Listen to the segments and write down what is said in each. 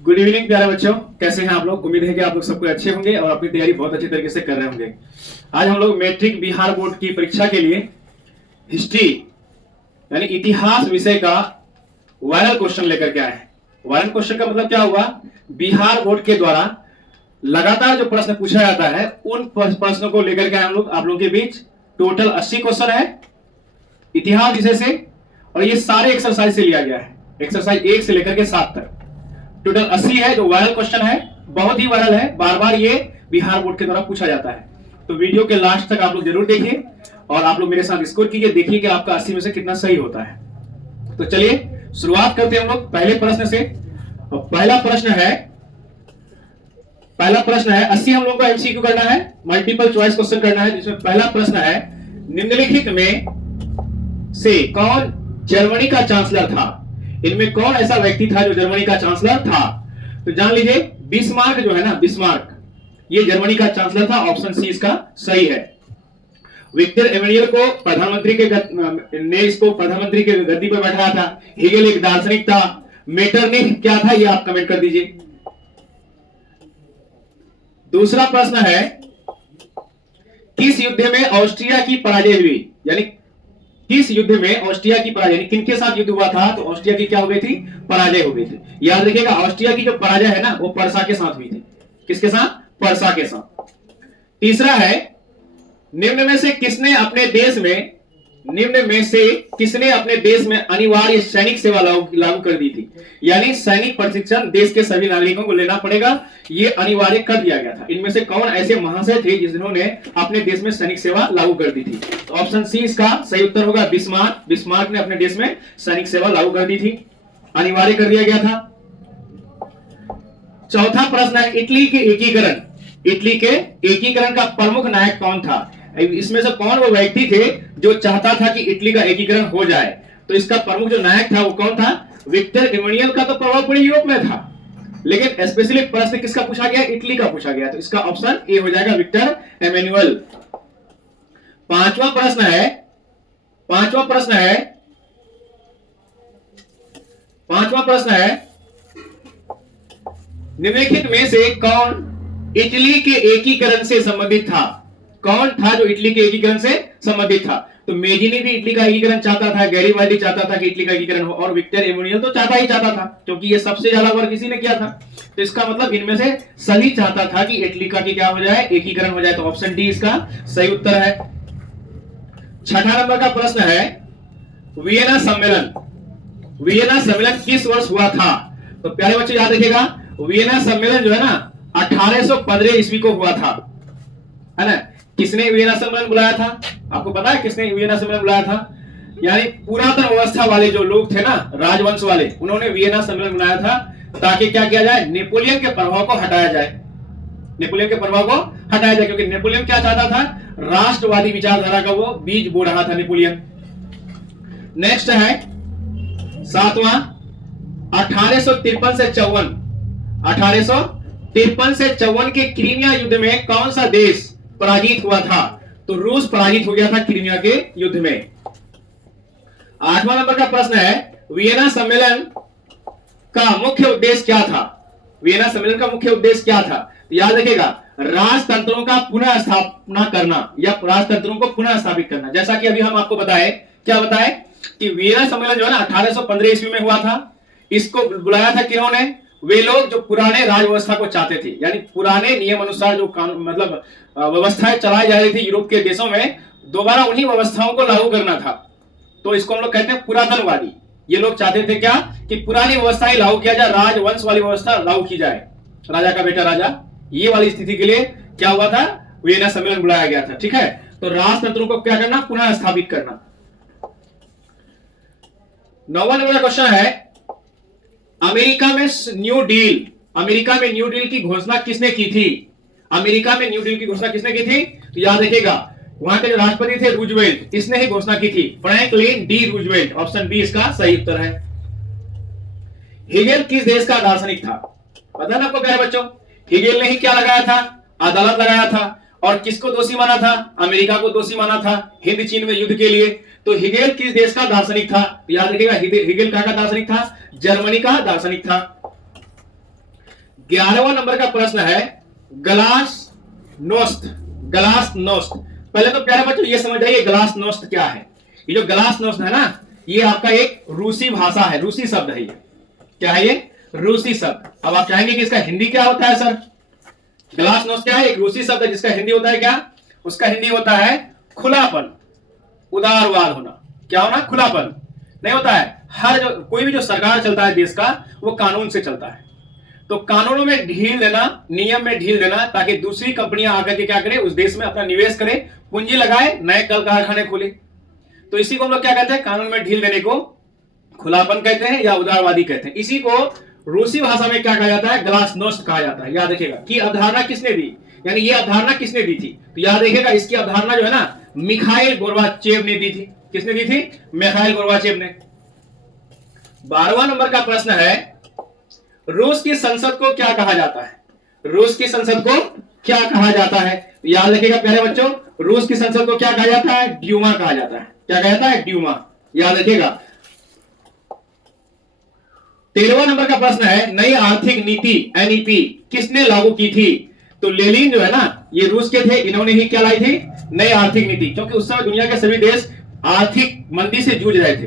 Good evening प्यारे बच्चों, कैसे हैं आप लोग। उम्मीद है कि आप लोग सब कुछ अच्छे होंगे और अपनी तैयारी बहुत अच्छी तरीके से कर रहे होंगे। आज हम लोग मैट्रिक बिहार बोर्ड की परीक्षा के लिए हिस्ट्री यानी इतिहास विषय का वायरल क्वेश्चन लेकर के आए हैं। वायरल क्वेश्चन का मतलब क्या हुआ, बिहार बोर्ड के द्वारा लगातार जो प्रश्न पूछा जाता है उन प्रश्नों को लेकर के हम लोग आप लोगों के बीच। टोटल 80 क्वेश्चन है इतिहास विषय से और ये सारे एक्सरसाइज से लिया गया है। एक्सरसाइज 1 से लेकर के 7 तक टोटल 80 है। जो वायरल क्वेश्चन है, बहुत ही वायरल है, बार बार ये बिहार बोर्ड के द्वारा पूछा जाता है। तो वीडियो के लास्ट तक आप लोग जरूर देखिए और आप लोग मेरे साथ स्कोर कीजिए, देखिए कि आपका 80 में से कितना सही होता है। तो चलिए शुरुआत करते हैं हम लोग पहले प्रश्न से। पहला प्रश्न है 80 हम लोग को एमसीक्यू करना है, मल्टीपल चॉइस क्वेश्चन करना है, जिसमें पहला प्रश्न है निम्नलिखित में से कौन जर्मनी का चांसलर था। इनमें कौन ऐसा व्यक्ति था जो जर्मनी का चांसलर था। तो जान लीजिए बिस्मार्क जो है ना, बिस्मार्क ये जर्मनी का चांसलर था। ऑप्शन सी इसका सही है। विक्टर एमेनुएल को प्रधानमंत्री के गद्दी पर बैठाया था। हेगेल एक दार्शनिक था। मेटरनिख क्या था, ये आप कमेंट कर दीजिए। दूसरा प्रश्न है किस युद्ध में ऑस्ट्रिया की पराजय हुई, यानी किस युद्ध में ऑस्ट्रिया की पराजय, किनके साथ युद्ध हुआ था। तो ऑस्ट्रिया की क्या हो गई थी, पराजय हो गई थी। याद रखिएगा ऑस्ट्रिया की जो पराजय है ना वो पर्सा के साथ हुई थी। किसके साथ, पर्सा के साथ। तीसरा है निम्न में से किसने अपने देश में अनिवार्य सैनिक सेवा लागू कर दी थी। यानी सैनिक प्रशिक्षण देश के सभी नागरिकों को लेना पड़ेगा, ये अनिवार्य कर दिया गया था। इनमें से कौन ऐसे महाशय थे जिन्होंने अपने देश में सैनिक सेवा लागू कर दी थी। तो ऑप्शन सी इसका सही उत्तर होगा, बिस्मार्क। बिस्मार्क ने अपने देश में सैनिक सेवा लागू कर दी थी, अनिवार्य कर दिया गया था। चौथा प्रश्न है इटली के एकीकरण का प्रमुख नायक कौन था। इसमें से कौन वो व्यक्ति थे जो चाहता था कि इटली का एकीकरण हो जाए। तो इसका प्रमुख जो नायक था वो कौन था, विक्टर एमेनुएल का तो प्रभाव पूरे यूरोप में था, लेकिन स्पेशली प्रश्न किसका पूछा गया, इटली का पूछा गया। तो इसका ऑप्शन ए हो जाएगा, विक्टर एमेनुएल। पांचवा प्रश्न है निम्नलिखित में से कौन इटली के एकीकरण से संबंधित था। कौन था जो इटली के एकीकरण से संबंधित था। तो मेजिनी भी इटली का एकीकरण चाहता था, गैरीबाल्दी चाहता था कि इटली का एकीकरण हो, और विक्टर एमेनुएल तो चाहता था क्योंकि ये सबसे ज्यादा वर्क इसी ने किया था। तो इसका मतलब इनमें से सभी चाहता था कि इटली का क्या हो जाए, एकीकरण हो जाए। तो ऑप्शन डी इसका सही उत्तर है। छठा नंबर का प्रश्न है वियना सम्मेलन किस वर्ष हुआ था। तो प्यारे बच्चे याद रखिएगा वियना सम्मेलन जो है ना 1815 ईस्वी को हुआ था, है ना। किसने वियना सम्मेलन बुलाया था, आपको पता है किसने वियना सम्मेलन बुलाया था। यानी पुरातन व्यवस्था वाले जो लोग थे ना, राजवंश वाले, उन्होंने वियना सम्मेलन बुलाया था ताकि क्या किया जाए, नेपोलियन के प्रभाव को हटाया जाए। क्योंकि नेपोलियन क्या चाहता था, राष्ट्रवादी विचारधारा का वो बीज बो रहा था नेपोलियन। नेक्स्ट है सातवां 1853 से 54 के क्रीमिया युद्ध में कौन सा देश पराजित हुआ था। तो रूस पराजित हो गया था क्रीमिया के युद्ध में। आठवां नंबर का प्रश्न है वियना सम्मेलन का मुख्य उद्देश्य क्या था। तो याद रखिएगा राजतंत्रों का पुनः स्थापना करना या राजतंत्रों को पुनः स्थापित करना। जैसा कि अभी हम आपको बताए कि वियना सम्मेलन जो है ना 1815 ईस्वी में हुआ था। इसको बुलाया था किन्होंने, वे लोग जो पुराने राज व्यवस्था को चाहते थे, यानी पुराने नियम अनुसार जो मतलब व्यवस्थाएं चलाई जा रही थी यूरोप के देशों में, दोबारा उन्हीं व्यवस्थाओं को लागू करना था। तो इसको हम लोग कहते हैं पुरातनवादी। ये लोग चाहते थे क्या कि पुरानी व्यवस्थाएं लागू किया जाए, राजवंश वाली व्यवस्था लागू की जाए, राजा का बेटा राजा, ये वाली स्थिति के लिए क्या हुआ था, वियना सम्मेलन बुलाया गया था। ठीक है, तो राजतंत्रों को क्या करना, पुनः स्थापित करना। 9वां नंबर का क्वेश्चन है अमेरिका में न्यू डील की घोषणा किसने की थी। तो याद रखिएगा वहां के जो राष्ट्रपति थे रूजवेल्ट, इसने ही घोषणा की थी, Franklin D Roosevelt. Option B इसका सही उत्तर है। हेगेल किस देश का दार्शनिक था, पता है ना आपको प्यारे बच्चों। हेगेल ने ही क्या लगाया था, अदालत लगाया था, और किसको दोषी माना था, अमेरिका को दोषी माना था हिंद चीन में युद्ध के लिए। तो हेगेल किस देश का दार्शनिक था, याद रखिएगा हेगेल कहां का दार्शनिक था, जर्मनी का दार्शनिक था। 11वां नंबर का प्रश्न है ग्लासनोस्ट। ग्लासनोस्ट, पहले तो प्यारे बच्चों ये समझ जाइए ग्लासनोस्ट क्या है। ये जो ग्लासनोस्ट है ना, ये आपका एक रूसी भाषा है, रूसी शब्द है ये। क्या है ये? रूसी शब्द। अब आप चाहेंगे कि इसका हिंदी क्या होता है सर? ग्लासनोस्ट क्या है? एक रूसी शब्द है जिसका हिंदी होता है क्या? उसका हिंदी होता है खुलापन, उदारवाद होना। क्या होना? खुलापन। नहीं होता है, हर जो कोई भी जो सरकार चलता है देश का, वो कानून से चलता है। तो कानूनों में ढील देना, नियम में ढील देना, ताकि दूसरी कंपनियां आकर के क्या करें, उस देश में अपना निवेश करें, पूंजी लगाए, नए कल कारखाने खोले। तो इसी को हम लोग क्या कहते हैं? कानून में ढील देने को खुलापन कहते हैं या उदारवादी कहते हैं। इसी को रूसी भाषा में क्या कहा जाता है? ग्लासनोस्ट कहा जाता है। याद रखिएगा कि अवधारणा किसने दी, यानी ये अवधारणा किसने दी थी? तो याद रखिएगा इसकी अवधारणा जो है ना, मिखाइल गोर्बाचेव ने दी थी। किसने दी थी? मिखाइल गोर्बाचेव ने। 12वां नंबर का प्रश्न है रूस की संसद को क्या कहा जाता है? रूस की संसद को क्या कहा जाता है? तो याद रखिएगा प्यारे बच्चों, रूस की संसद को क्या कहा जाता है? ड्यूमा कहा जाता है। क्या कहा जाता है? ड्यूमा। याद रखिएगा। 13वां नंबर का प्रश्न है नई आर्थिक नीति एनईपी किसने लागू की थी? तो लेनिन जो है ना, ये रूस के थे, इन्होंने ही क्या लाई थी? नई आर्थिक नीति। क्योंकि उस समय दुनिया के सभी देश आर्थिक मंदी से जूझ रहे थे,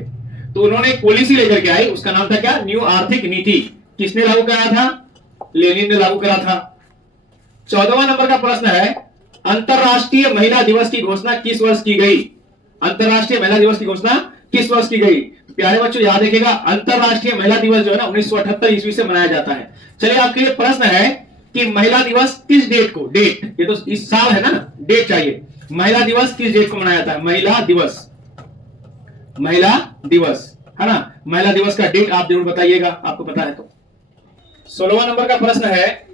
तो उन्होंने एक पॉलिसी लेकर के आई, उसका नाम था क्या? न्यू आर्थिक नीति। किसने लागू कराया था? लेनिन ने लागू करा था। 14वां नंबर का प्रश्न है अंतरराष्ट्रीय महिला दिवस की घोषणा किस वर्ष की गई? अंतरराष्ट्रीय महिला दिवस की घोषणा किस वर्ष की गई? प्यारे बच्चों याद रखिएगा, अंतरराष्ट्रीय महिला दिवस जो है ना 1978 ईस्वी से मनाया जाता है। चलिए आपके लिए प्रश्न है कि महिला दिवस किस डेट को, डेट, ये तो इस साल है ना, डेट चाहिए। महिला दिवस किस डेट को मनाया जाता है? महिला दिवस, महिला दिवस है ना, महिला दिवस का डेट आप जरूर बताइएगा, आपको पता है तो। 16वां नंबर का प्रश्न है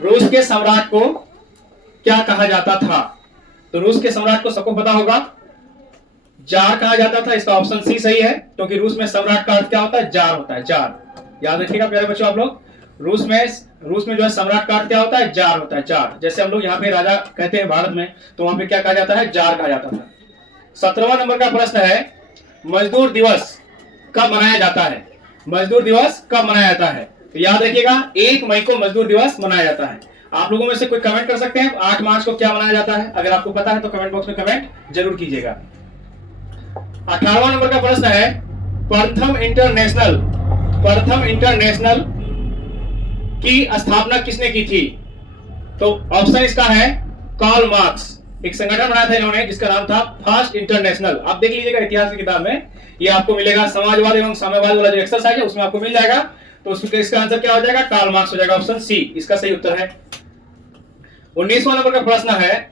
रूस के सम्राट को क्या कहा जाता था? तो रूस के सम्राट को सबको पता होगा, जार कहा जाता था। इसका ऑप्शन सी सही है, क्योंकि रूस में सम्राट का अर्थ क्या होता है? जार होता है, जार। याद रखिएगा प्यारे बच्चों आप लोग, रूस में जो है सम्राट का अर्थ क्या होता है? जार होता है, जार। जैसे हम लोग यहाँ पे राजा कहते हैं भारत में, तो वहां पे क्या कहा जाता है? जार कहा जाता था। 17वां नंबर का प्रश्न है मजदूर दिवस कब मनाया जाता है? मजदूर दिवस कब मनाया जाता है? तो याद रखिएगा 1 मई को मजदूर दिवस मनाया जाता है। आप लोगों में से कोई कमेंट कर सकते हैं 8 मार्च को क्या मनाया जाता है? अगर आपको पता है तो कमेंट बॉक्स में कमेंट जरूर कीजिएगा। 18वां नंबर का प्रश्न है प्रथम इंटरनेशनल की स्थापना किसने की थी? तो ऑप्शन इसका है कार्ल मार्क्स। एक संगठन बनाया था इन्होंने जिसका नाम था फर्स्ट इंटरनेशनल। आप देख लीजिएगा इतिहास की किताब में, ये आपको मिलेगा, समाजवाद एवं साम्यवाद वाला जो एक्सरसाइज है उसमें आपको मिल जाएगा। तो उसमें इसका आंसर क्या हो जाएगा? कार्ल मार्क्स हो जाएगा, ऑप्शन सी इसका सही उत्तर है। 19वां नंबर का प्रश्न है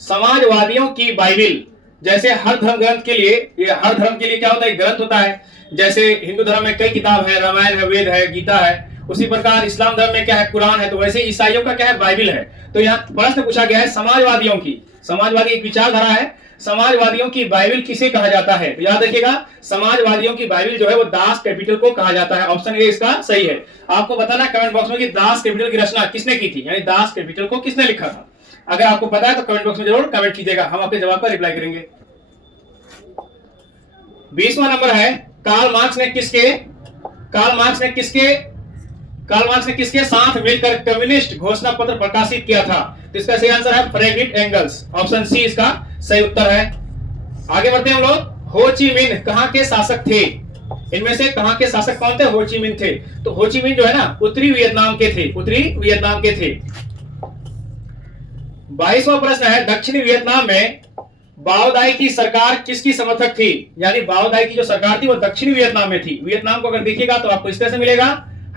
समाजवादियों की बाइबिल। जैसे हर धर्म ग्रंथ के लिए, ये हर धर्म के लिए क्या होता है? ग्रंथ होता है। जैसे हिंदू धर्म में कई किताब है, रामायण है, वेद है, गीता है। उसी प्रकार इस्लाम धर्म में क्या है? कुरान है। तो वैसे ईसाइयों का क्या है? बाइबिल है। तो यहाँ प्रश्न पूछा गया है समाजवादियों की, समाजवादी एक विचारधारा है, समाजवादियों की बाइबिल किसे कहा जाता है? तो याद रखिएगा समाजवादियों की बाइबिल जो है वो दास कैपिटल को कहा जाता है। ऑप्शन ए इसका सही है। आपको बताना कमेंट बॉक्स में कि दास कैपिटल की रचना किसने की थी, यानी दास कैपिटल को किसने लिखा था। अगर आपको पता है तो कमेंट बॉक्स में जरूर कमेंट कीजिएगा, हम आपके जवाब पर रिप्लाई करेंगे। 20वां नंबर है कार्ल मार्क्स ने किसके साथ मिलकर कम्युनिस्ट घोषणा पत्र प्रकाशित किया था? तो इसका सही आंसर है फ्रेडरिक एंगल्स, ऑप्शन सी इसका सही उत्तर है। आगे बढ़ते हैं हम लोग। हो ची मिन्ह कहां के शासक थे? इनमें से कहां के शासक कौन थे? हो ची मिन्ह थे। तो हो ची मिन्ह जो है ना उत्तरी वियतनाम के थे, उत्तरी वियतनाम के थे। 22वां प्रश्न है दक्षिणी वियतनाम में बाओदाई की सरकार किसकी समर्थक थी? यानी बाओदाई की जो सरकार थी वो दक्षिणी वियतनाम में थी। वियतनाम को अगर देखिएगा तो आपको इस तरह से मिलेगा,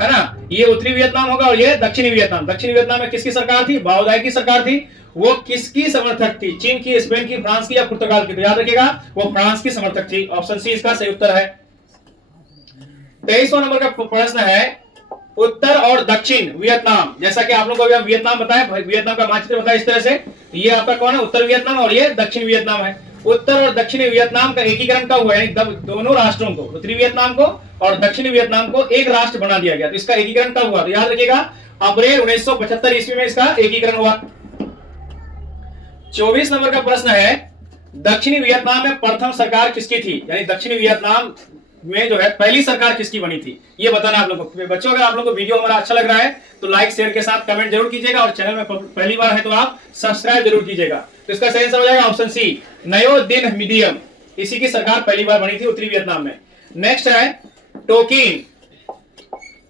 है ना, ये उत्तरी वियतनाम होगा और ये दक्षिणी वियतनाम। दक्षिणी वियतनाम में किसकी सरकार थी? बाओदाई की सरकार थी। वो किसकी समर्थक थी? चीन की, स्पेन की, फ्रांस की या पुर्तगाल की? तो याद रखिएगा वो फ्रांस की समर्थक थी, ऑप्शन सी इसका सही उत्तर है। 23वां नंबर का प्रश्न है उत्तर और दक्षिण वियतनाम। जैसा कि आप लोगों को अभी वियतनाम बताया, वियतनाम का मानचित्र बताया इस तरह से, ये आपका कौन है? उत्तर वियतनाम और ये दक्षिण वियतनाम है। उत्तर और दक्षिणी वियतनाम का एकीकरण कब हुआ? यानी दोनों राष्ट्रों को, उत्तरी वियतनाम को और दक्षिणी वियतनाम को एक राष्ट्र बना दिया गया। तो इसका एकीकरण कब हुआ? तो याद रखिएगा अप्रैल 1975 ईस्वी में इसका एकीकरण हुआ। 24 नंबर का प्रश्न है दक्षिणी वियतनाम में प्रथम सरकार किसकी थी? यानी दक्षिणी वियतनाम में जो है पहली सरकार किसकी बनी थी, ये बताना आप लोगों को। बच्चों अगर आप लोगों को वीडियो हमारा अच्छा लग रहा है तो लाइक शेयर के साथ कमेंट जरूर कीजिएगा, और चैनल में पहली बार है तो आप सब्सक्राइब जरूर कीजिएगा। तो इसका सही आंसर हो जाएगा ऑप्शन सी, नयो दिन मीडियम। इसी की सरकार पहली बार बनी थी उत्तरी वियतनाम में। नेक्स्ट है टोकिन।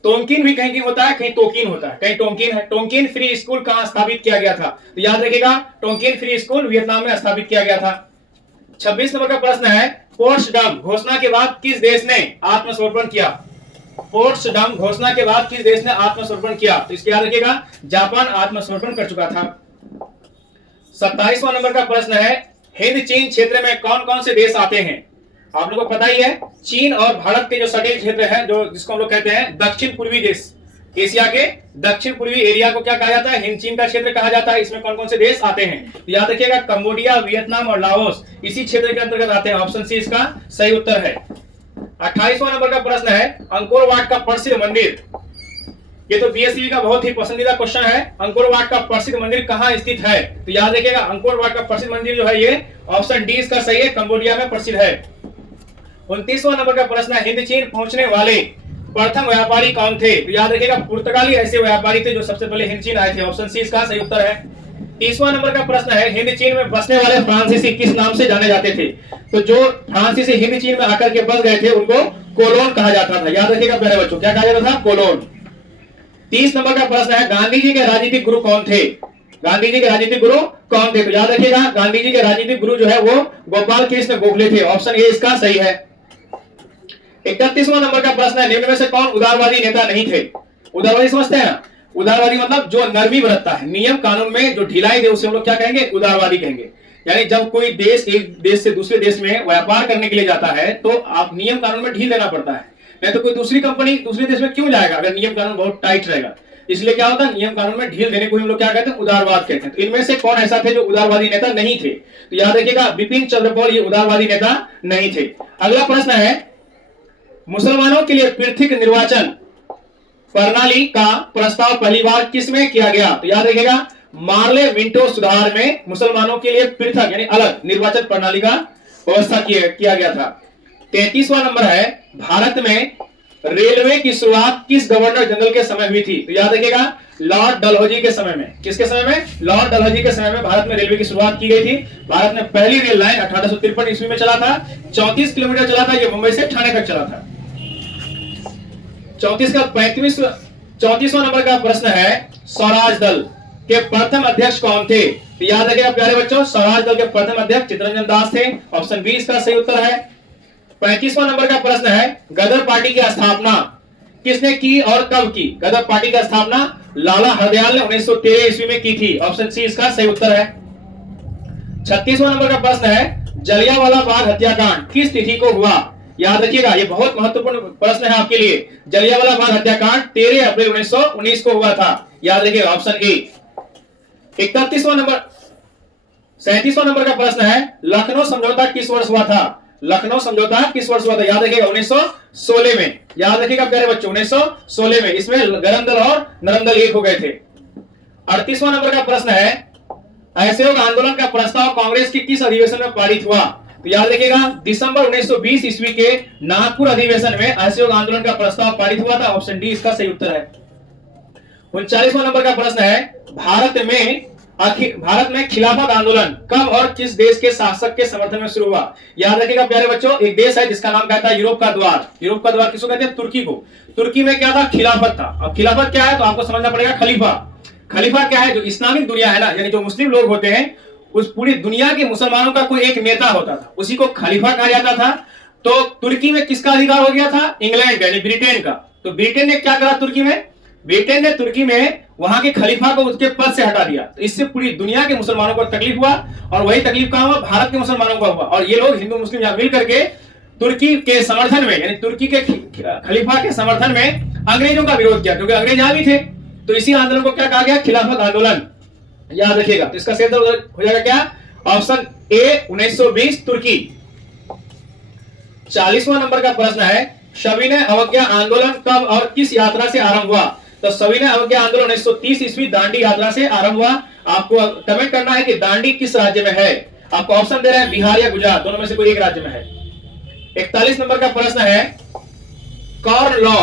टोंकिन भी कहीं होता है, कहीं तोकिन होता है, कहीं टोंकिन है। टोंकिन फ्री स्कूल कहां स्थापित किया गया था, तो याद रखिएगा टोंकिन फ्री स्कूल वियतनाम में स्थापित किया गया था। 26 नंबर का प्रश्न है पोट्सडम घोषणा के बाद किस देश ने आत्मसमर्पण किया। पोट्सडम घोषणा के बाद किस देश ने आत्मसमर्पण किया, तो इसके याद रखिएगा जापान आत्मसमर्पण कर चुका था। 27वां नंबर का प्रश्न है हिंद चीन क्षेत्र में कौन कौन से देश आते हैं। आप लोगों को पता ही है चीन और भारत के जो सटे क्षेत्र है, जो जिसको हम लोग कहते हैं दक्षिण पूर्वी देश, एशिया के दक्षिण पूर्वी एरिया को क्या कहा जाता है, हिंद चीन का क्षेत्र कहा जाता है। इसमें कौन कौन से देश आते हैं, तो याद रखिएगा कंबोडिया, वियतनाम और लाओस इसी क्षेत्र के अंतर्गत आते हैं। ऑप्शन सी इसका सही उत्तर है। 28वां नंबर का प्रश्न है अंकोर वाट का प्रसिद्ध मंदिर। ये तो बीएससी का बहुत ही पसंदीदा क्वेश्चन है। अंकोर वाट का प्रसिद्ध मंदिर कहां स्थित है, तो याद रखिएगा अंकोर वाट का प्रसिद्ध मंदिर जो है ये ऑप्शन डी इसका सही है, कंबोडिया में प्रसिद्ध है। 29वां नंबर का प्रश्न है हिंद चीन पहुंचने वाले प्रथम व्यापारी कौन थे, तो याद रखिएगा पुर्तगाली ऐसे व्यापारी थे जो सबसे पहले हिंद चीन आए थे। ऑप्शन सी इसका सही उत्तर है। 30वां नंबर का प्रश्न है हिंद चीन में बसने वाले फ्रांसीसी किस नाम से जाने जाते थे, तो जो फ्रांसीसी हिंद चीन में आकर के बस गए थे उनको कोलोन कहा जाता था। याद रखिएगा प्यारे बच्चों, क्या कहा जाता था, कोलोन। 30 नंबर का प्रश्न है गांधी जी के राजनीतिक गुरु कौन थे। गांधी जी के राजनीतिक गुरु कौन थे, तो याद रखिएगा गांधी जी के राजनीतिक गुरु जो है वो गोपाल कृष्ण गोखले थे। ऑप्शन ए इसका सही है। 31वां नंबर का प्रश्न है निम्न में से कौन उदारवादी नेता नहीं थे। उदारवादी समझते हैं ना, उदारवादी मतलब जो नरमी बरतता है, नियम कानून में जो ढिलाई दे उसे हम लोग क्या कहेंगे, उदारवादी कहेंगे। यानी जब कोई देश एक देश से दूसरे देश में व्यापार करने के लिए जाता है तो आप नियम कानून में ढील देना पड़ता है, नहीं तो कोई दूसरी कंपनी दूसरे देश में क्यों जाएगा अगर नियम कानून बहुत टाइट रहेगा। इसलिए क्या होता है, नियम कानून में ढील देने को हम लोग क्या कहते हैं, उदारवाद कहते हैं। तो इनमें से कौन ऐसा थे जो उदारवादी नेता नहीं थे, तो याद रखिएगा बिपिन चंद्र पाल ये उदारवादी नेता नहीं थे। अगला प्रश्न है मुसलमानों के लिए पृथक निर्वाचन प्रणाली का प्रस्ताव पहली बार किसमें किया गया, तो याद रखिएगा मार्ले मिंटो सुधार में मुसलमानों के लिए पृथक यानी अलग निर्वाचन प्रणाली का व्यवस्था किया गया था। 33वां नंबर है भारत में रेलवे की शुरुआत किस गवर्नर जनरल के समय हुई थी, तो याद रखिएगा लॉर्ड डलहौजी के समय में। किसके समय में, लॉर्ड डलहौजी के समय में भारत में रेलवे की शुरुआत की गई थी। भारत में पहली रेल लाइन 1853 ईस्वी में चला था, 34 किलोमीटर चला था, ये मुंबई से ठाणे तक चला था। 34वां नंबर का प्रश्न है स्वराज दल के प्रथम अध्यक्ष कौन थे, तो याद रखिएगा प्यारे बच्चों स्वराज दल के प्रथम अध्यक्ष चित्तरंजन दास थे। ऑप्शन बी इसका सही उत्तर है। 35वां नंबर का प्रश्न है गदर पार्टी की स्थापना किसने की और कब की। गदर पार्टी की स्थापना लाला हरदयाल ने 1913 ईस्वी में की थी। ऑप्शन सी इसका सही उत्तर है। 36वां नंबर का प्रश्न है जलियांवाला बाग हत्याकांड किस तिथि को हुआ, याद रखिएगा ये बहुत महत्वपूर्ण प्रश्न है आपके लिए। जलियांवाला बाग हत्याकांड 13 अप्रैल 1919 को हुआ था, याद रखिएगा ऑप्शन ए। 37वां नंबर का प्रश्न है लखनऊ समझौता किस वर्ष हुआ था। लखनऊ समझौता किस वर्ष हुआ था, याद रखिएगा 1916 में। याद रखिएगा प्यारे बच्चों 1916 में। इसमें गरम दल और नरम दल एक हो गए थे। 38वां नंबर का प्रश्न है असहयोग आंदोलन का प्रस्ताव कांग्रेस के किस अधिवेशन में पारित हुआ, तो याद रखिएगा दिसंबर 1920 ईस्वी के नागपुर अधिवेशन में असहयोग आंदोलन का प्रस्ताव पारित हुआ था। ऑप्शन डी इसका सही उत्तर है। 39वां नंबर का प्रश्न है भारत में खिलाफत आंदोलन कब और किस देश के शासक के समर्थन में शुरू हुआ। याद रखिएगा प्यारे बच्चों एक देश है जिसका नाम कहता है यूरोप का द्वार। यूरोप का द्वार किसको कहते हैं, तुर्की को। तुर्की में क्या था, खिलाफत था। अब खिलाफत क्या है तो आपको समझना पड़ेगा खलीफा। खलीफा क्या है, जो इस्लामिक दुनिया है ना, यानी जो मुस्लिम लोग होते हैं उस पूरी दुनिया के मुसलमानों का कोई एक नेता होता था, उसी को खलीफा कहा जाता था। तो तुर्की में किसका अधिकार हो गया था, इंग्लैंड यानी ब्रिटेन का। तो ब्रिटेन ने क्या करा तुर्की में, ब्रिटेन ने तुर्की में वहां के खलीफा को उसके पद से हटा दिया। तो इससे पूरी दुनिया के मुसलमानों को तकलीफ हुआ और वही तकलीफ कहां हुआ, भारत के मुसलमानों को हुआ। और ये लोग हिंदू मुस्लिम यहां मिल करके तुर्की के समर्थन में यानी तुर्की के खलीफा के समर्थन में अंग्रेजों का विरोध किया, क्योंकि अंग्रेज यहां भी थे। तो इसी आंदोलन को क्या कहा गया, खिलाफत आंदोलन। याद रखिएगा तो इसका सही उत्तर हो जाएगा क्या, ऑप्शन ए 1920 तुर्की। 40वां नंबर का प्रश्न है सविनय अवज्ञा आंदोलन कब और किस यात्रा से आरंभ हुआ। तो सविनय अवज्ञा आंदोलन 1930 ईस्वी दांडी यात्रा से आरंभ हुआ। आपको कमेंट करना है कि दांडी किस राज्य में है। आपको ऑप्शन दे रहे हैं बिहार या गुजरात, दोनों में से कोई एक राज्य में है। 41 नंबर का प्रश्न है कॉर्न लॉ।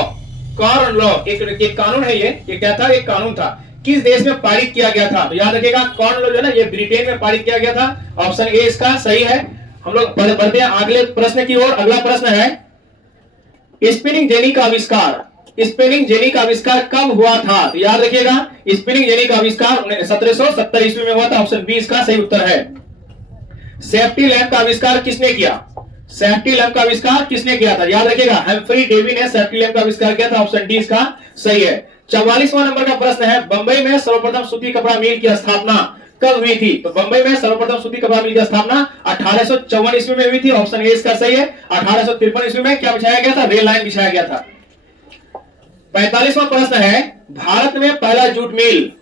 कॉर्न लॉ एक कानून है, ये क्या था, एक कानून था, किस देश में पारित किया गया था? तो याद रखिएगा कॉर्न लॉ जो है ना, ये ब्रिटेन में पारित किया गया था। ऑप्शन ए इसका सही है। हम लोग बढ़ते हैं अगले प्रश्न की ओर। अगला प्रश्न है स्पिनिंग जेनी का आविष्कार। स्पिनिंग जेनी का आविष्कार कब हुआ था? तो याद रखिएगा स्पिनिंग जेनी का आविष्कार 1770 ईस्वी में हुआ था। ऑप्शन बी इसका सही उत्तर है। सेफ्टी लैंप का आविष्कार किसने किया? सेफ्टी लैंप का आविष्कार किसने किया था? याद रखिएगा हम्फ्री डेवी ने सेफ्टी लैंप का आविष्कार किया था। ऑप्शन डी इसका सही है। 44वां नंबर का प्रश्न है बंबई में सर्वप्रथम सूती कपड़ा मिल की स्थापना कब हुई थी? तो बंबई में सर्वप्रथम सूती कपड़ा मिल की स्थापना 1854 ईस्वी में हुई थी। ऑप्शन ए इसका सही है। 1853 ईस्वी में क्या बिछाया गया था? रेल लाइन बिछाया गया था। 45वां प्रश्न है भारत में पहला जूट मिल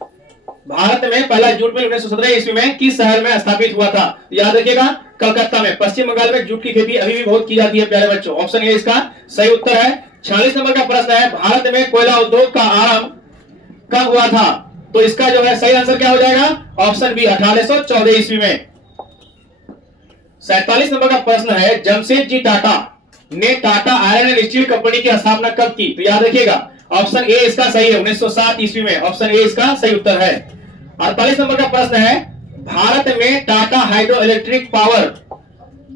1917 ईस्वी में किस शहर में स्थापित हुआ था? याद रखिएगा कलकत्ता में। पश्चिम बंगाल में जूट की खेती अभी भी बहुत की जाती है प्यारे बच्चों। ऑप्शन ए इसका सही उत्तर है। 46 नंबर का प्रश्न है भारत में कोयला उद्योग का आरंभ कब हुआ था? तो इसका जो है सही आंसर क्या हो जाएगा? ऑप्शन बी 1814 ईस्वी में। 47 नंबर का प्रश्न है जमशेद जी टाटा ने Tata iron and steel company की स्थापना कब की? तो याद रखिएगा ऑप्शन ए इसका सही है 1907 ईस्वी में। ऑप्शन ए इसका सही उत्तर है। 48 नंबर का प्रश्न है भारत में Tata hydro electric power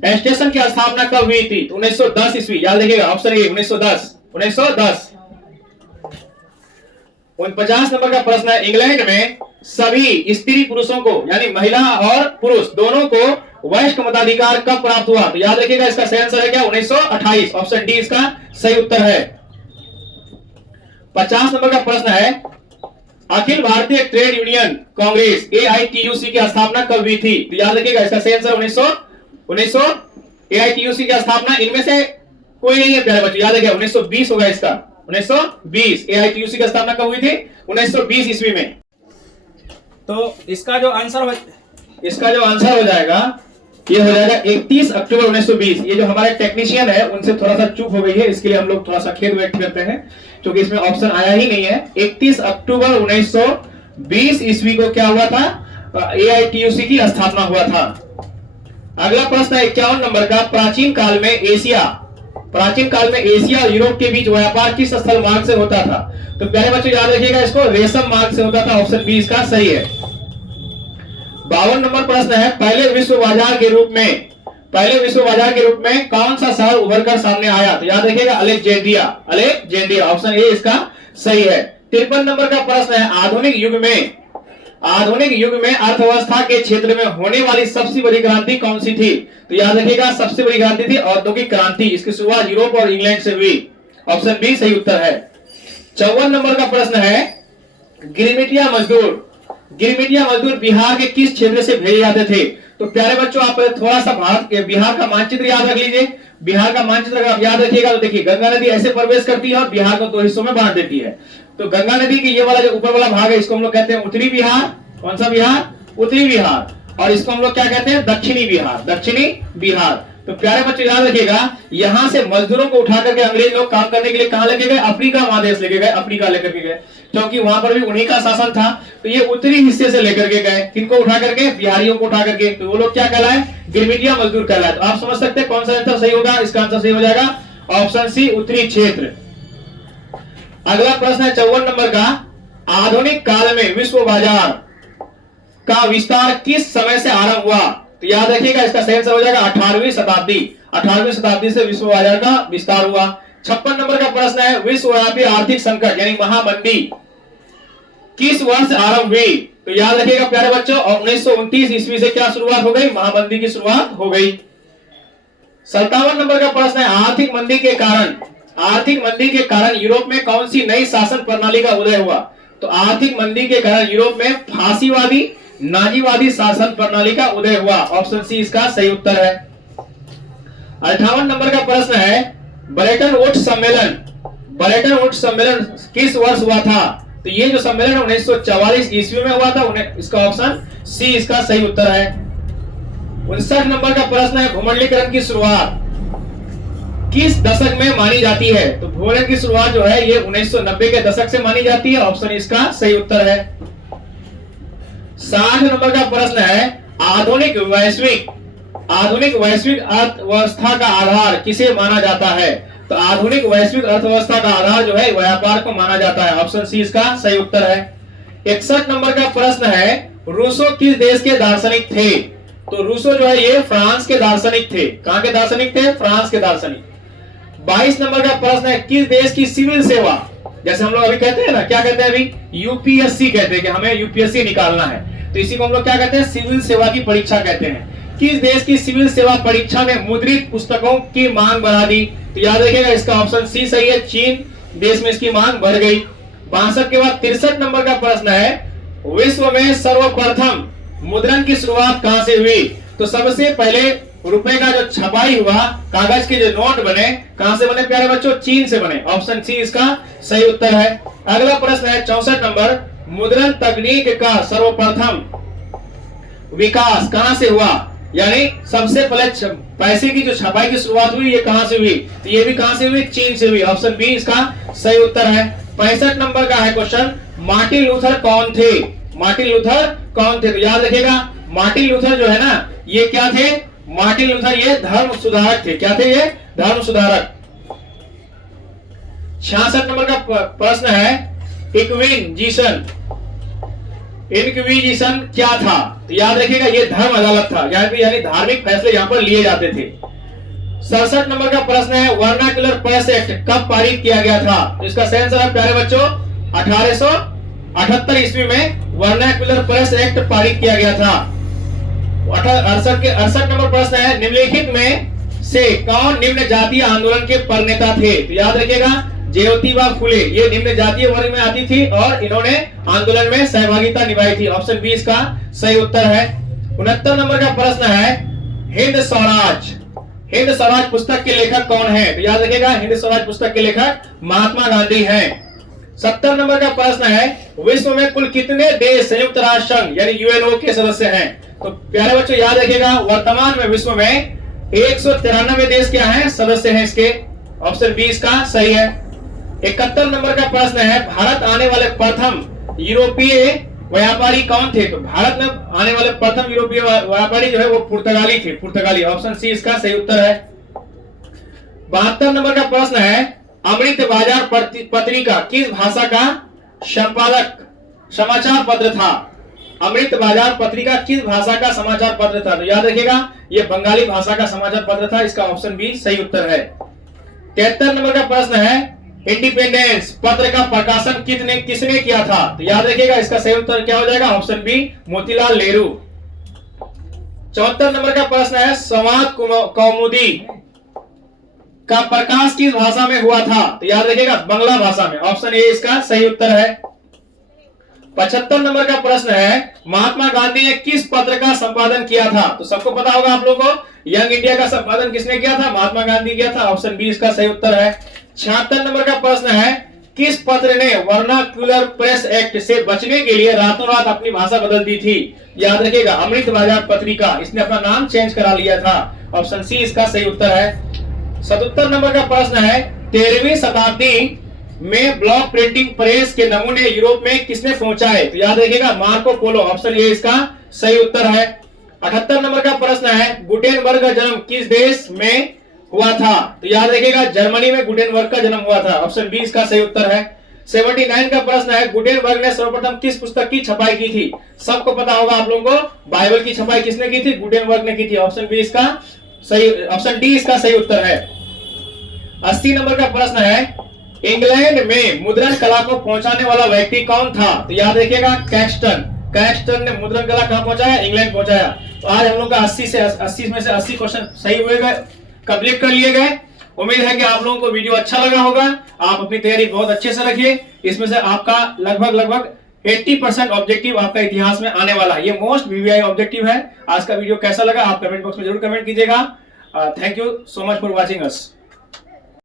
station की स्थापना कब हुई थी? तो 1910 ईस्वी। याद रखिएगा ऑप्शन ए 1910। 49 नंबर का प्रश्न है इंग्लैंड में सभी स्त्री पुरुषों को यानी महिला और पुरुष दोनों को वयस्क मताधिकार कब प्राप्त हुआ? तो याद रखिएगा इसका सही आंसर है क्या? 1928। ऑप्शन डी इसका सही उत्तर है। 50 नंबर का प्रश्न है Akhil Bharatiya trade union Congress AITUC की स्थापना कब हुई थी? तो याद रखिएगा इसका सही आंसर 1900 AITUC की स्थापना इनमें से कोई नहीं है प्यारे बच्चों। याद रखिएगा 1920 होगा इसका। 1920 AITUC की स्थापना कब हुई थी? 1920 ईस्वी में। तो इसका जो आंसर हो जाएगा ये हो जाएगा 31 अक्टूबर 1920। ये जो हमारे टेक्नीशियन है उनसे थोड़ा सा चूक हो गई है, इसके लिए हम लोग थोड़ा सा खेद व्यक्त करते हैं क्योंकि इसमें ऑप्शन आया ही नहीं है। 31 अक्टूबर 1920 ईस्वी को क्या हुआ था? AITUC की स्थापना हुआ था। अगला प्रश्न है 51 नंबर का प्राचीन काल में एशिया और यूरोप के बीच व्यापार किस स्थल मार्ग से होता था? तो प्यारे बच्चों याद रखिएगा इसको रेशम मार्ग से होता था। ऑप्शन बी इसका सही है। 52 नंबर प्रश्न है पहले विश्व बाजार के रूप में कौन सा शहर उभर कर सामने आया? तो याद रखिएगा अलेक्जेंड्रिया। ऑप्शन ए इसका सही है। 53 नंबर का प्रश्न है आधुनिक युग में अर्थव्यवस्था के क्षेत्र में होने वाली सबसे बड़ी क्रांति कौन सी थी? तो याद रखिएगा सबसे बड़ी क्रांति थी औद्योगिक क्रांति। इसकी शुरुआत यूरोप और इंग्लैंड से हुई। ऑप्शन बी सही उत्तर है। 54 नंबर का प्रश्न है गिरमिटिया मजदूर बिहार के किस क्षेत्र से भेजे जाते थे? तो प्यारे बच्चों आप थोड़ा सा बिहार का मानचित्र याद रख लीजिए। बिहार का मानचित्र अगर आप याद रखिएगा तो देखिए गंगा नदी ऐसे प्रवेश करती है और बिहार को दो हिस्सों में बांट देती है। तो गंगा नदी की ये वाला जो ऊपर वाला भाग है इसको हम लोग कहते हैं उत्तरी बिहार। कौन सा बिहार? उत्तरी बिहार। और इसको हम लोग क्या कहते हैं? दक्षिणी बिहार। तो प्यारे बच्चों याद रखिएगा यहां से मजदूरों को उठा करके अंग्रेज लोग काम करने के लिए कहां लेके गए? अफ्रीका महादेश लेके गए, अफ्रीका लेकर के गए क्योंकि वहां पर भी उन्हीं का शासन था। तो ये उत्तरी हिस्से से लेकर के गए, किनको उठा करके? बिहारियों को उठा करके। तो वो लोग क्या कहलाए? गिरमिटिया मजदूर कहलाए। तो आप समझ सकते हैं कौन सा आंसर सही होगा? इसका आंसर सही हो जाएगा ऑप्शन सी उत्तरी क्षेत्र। अगला प्रश्न है 54 नंबर का आधुनिक काल में विश्व बाजार का विस्तार किस समय से आरंभ हुआ? तो याद रखिएगा इसका सही आंसर हो जाएगा 18वीं शताब्दी से विश्व बाजार का विस्तार हुआ। 56 नंबर का प्रश्न है विश्वव्यापी आर्थिक संकट यानी महामंदी किस वर्ष आरंभ हुई? तो याद रखिएगा प्यारे बच्चों 1929 ईस्वी से क्या शुरुआत हो गई? महामंदी की शुरुआत हो गई। 57 नंबर का प्रश्न है आर्थिक मंदी के कारण यूरोप में कौन सी नई शासन प्रणाली का उदय हुआ? तो आर्थिक मंदी के कारण यूरोप में फांसीवादी नाजीवादी शासन प्रणाली का उदय हुआ। ऑप्शन सी इसका सही उत्तर है। 58 नंबर का प्रश्न है ब्रेटन वुड्स सम्मेलन किस वर्ष हुआ था? तो ये जो सम्मेलन 1944 ईस्वी में हुआ था। इसका ऑप्शन सी इसका सही उत्तर है। 59 नंबर का प्रश्न है भूमंडलीकरण की शुरुआत किस दशक में मानी जाती है? तो भूमंडलीकरण की शुरुआत जो है ये 1990 के दशक से मानी जाती है। ऑप्शन इसका सही उत्तर है। 60 नंबर का प्रश्न है आधुनिक आधुनिक वैश्विक अर्थव्यवस्था का आधार किसे माना जाता है? तो आधुनिक वैश्विक अर्थव्यवस्था का आधार जो है व्यापार को माना जाता है। ऑप्शन सी इसका सही उत्तर है। 61 नंबर का प्रश्न है, रूसो किस देश के दार्शनिक थे? तो रूसो जो है ये फ्रांस के दार्शनिक थे। कहां के दार्शनिक थे? फ्रांस के दार्शनिक। 22 नंबर का प्रश्न है, किस देश की सिविल सेवा, जैसे हम लोग अभी कहते हैं ना, क्या कहते हैं अभी? यूपीएससी कहते हैं कि हमें यूपीएससी निकालना है, तो इसी को हम लोग क्या कहते हैं? सिविल सेवा की परीक्षा कहते हैं। किस देश की सिविल सेवा परीक्षा में मुद्रित पुस्तकों की मांग बढ़ा दी? तो याद रखिएगा इसका ऑप्शन सी सही है, चीन देश में इसकी मांग बढ़ गई। 62 के बाद 63 नंबर का प्रश्न है, विश्व में सर्वप्रथम मुद्रण की शुरुआत कहां से हुई? तो सबसे पहले रुपए का जो छपाई हुआ, कागज के जो नोट बने, कहां से बने प्यारे बच्चों? चीन से बने। ऑप्शन सी इसका सही उत्तर है। अगला प्रश्न है 64 नंबर, मुद्रण तकनीक का सर्वप्रथम विकास कहां से हुआ? यानी सबसे पहले पैसे की जो छपाई की शुरुआत हुई ये कहां से हुई? तो ये भी कहां से हुई? चीन से हुई। ऑप्शन बी इसका सही उत्तर है। 65 नंबर का है क्वेश्चन, मार्टिन लूथर कौन थे? मार्टिन लूथर कौन थे? तो याद रखिएगा मार्टिन लूथर जो है ना, ये क्या थे? मार्टिन लूथर ये धर्म सुधारक थे। क्या थे ये? धर्म सुधारक। 66 नंबर का प्रश्न है, इंक्विजिशन क्या था? तो याद रखिएगा ये धर्म अदालत था, यानी धार्मिक फैसले यहां पर लिए जाते थे। 67 नंबर का प्रश्न है, वर्नाक्युलर प्रेस एक्ट कब पारित किया गया था? तो इसका सही आंसर है प्यारे बच्चों 1878 ईस्वी में वर्नाक्युलर प्रेस एक्ट पारित किया गया था। 68 नंबर प्रश्न है, निम्नलिखित में से कौन निम्न जातीय आंदोलन के प्रणेता थे? तो याद रखिएगा ज्योतिबा फुले ये निम्न जातीय वर्ग में आती थी और इन्होंने आंदोलन में सहभागिता निभाई थी। ऑप्शन बी इसका सही उत्तर है। 69 नंबर का प्रश्न है, हिंद स्वराज पुस्तक के लेखक कौन है? तो याद रखिएगा हिंद स्वराज पुस्तक के लेखक महात्मा गांधी हैं। 70 नंबर का प्रश्न है, विश्व में कुल कितने देश संयुक्त राष्ट्र संघ यानी यूएनओ के सदस्य हैं? तो प्यारे बच्चों याद रखिएगा वर्तमान में विश्व में 193 देश क्या हैं? सदस्य हैं इसके। ऑप्शन बी इसका सही है। 71 नंबर का प्रश्न है, भारत आने वाले प्रथम यूरोपीय व्यापारी कौन थे? तो भारत में आने वाले प्रथम यूरोपीय व्यापारी जो है वो पुर्तगाली थे। पुर्तगाली। ऑप्शन सी इसका सही उत्तर है। 72 नंबर का प्रश्न है, अमृत बाजार पत्रिका किस भाषा का संपादक समाचार पत्र था? अमृत बाजार पत्रिका किस भाषा का समाचार पत्र था? तो याद रखिएगा ये बंगाली भाषा का समाचार पत्र था। इसका ऑप्शन बी सही उत्तर है। 73 नंबर का प्रश्न है, इंडिपेंडेंस पत्र का प्रकाशन किसने किया था? तो याद रखिएगा इसका सही उत्तर क्या हो जाएगा? Option B Motilal Nehru. 74 number का प्रश्न है, संवाद कौमुदी का प्रकाश किस भाषा में हुआ था? तो याद रखिएगा बांग्ला भाषा में। ऑप्शन ए इसका सही उत्तर है। 75 नंबर का प्रश्न है, महात्मा गांधी ने किस पत्र का संपादन किया था? तो सबको पता होगा आप लोगों को, यंग इंडिया का संपादन किसने किया था? महात्मा गांधी किया था। ऑप्शन बी इसका सही उत्तर है। 76 नंबर का प्रश्न है, किस पत्र ने वर्नाक्युलर प्रेस एक्ट से बचने के लिए रातों रात अपनी भाषा बदल दी थी? याद रखिएगा अमृत बाजार पत्रिका, इसने अपना नाम चेंज करा लिया था। ऑप्शन सी इसका सही उत्तर है। 77 नंबर का प्रश्न है, 13वीं शताब्दी में ब्लॉक प्रिंटिंग प्रेस के नमूने यूरोप में किसने पहुंचाए? तो याद रखिएगा मार्को पोलो। ऑप्शन ए इसका सही उत्तर है। 78 नंबर का प्रश्न है, गुटेनबर्ग का जन्म किस देश में हुआ था? तो याद रखिएगा जर्मनी में गुटेनबर्ग का जन्म हुआ था। ऑप्शन बी इसका सही उत्तर है। 79 का प्रश्न है, गुटेनबर्ग ने सर्वप्रथम किस पुस्तक की छपाई की थी? सबको पता होगा आप लोगों को, बाइबल की छपाई किसने की थी? गुटेनबर्ग ने की थी। ऑप्शन बी इसका सही, ऑप्शन डी इसका सही उत्तर है। 80 नंबर का प्रश्न है, इंग्लैंड में मुद्रण कला को पहुंचाने वाला व्यक्ति कौन था? तो याद रखिएगा कैक्सटन ने मुद्रण कला कहां पहुंचाया? इंग्लैंड पहुंचाया। तो आज हम लोग का 80 में से 80 क्वेश्चन सही हुए गए, कंप्लीट कर लिए गए। उम्मीद है कि आप लोगों को वीडियो अच्छा लगा होगा। आप अपनी तैयारी बहुत अच्छे से रखिए। इसमें से आपका लगभग 80% ऑब्जेक्टिव आपका इतिहास में आने वाला है। ये मोस्ट वीवीआई ऑब्जेक्टिव है। आज का वीडियो कैसा लगा आप कमेंट बॉक्स में जरूर कमेंट कीजिएगा। Thank you so much for watching us.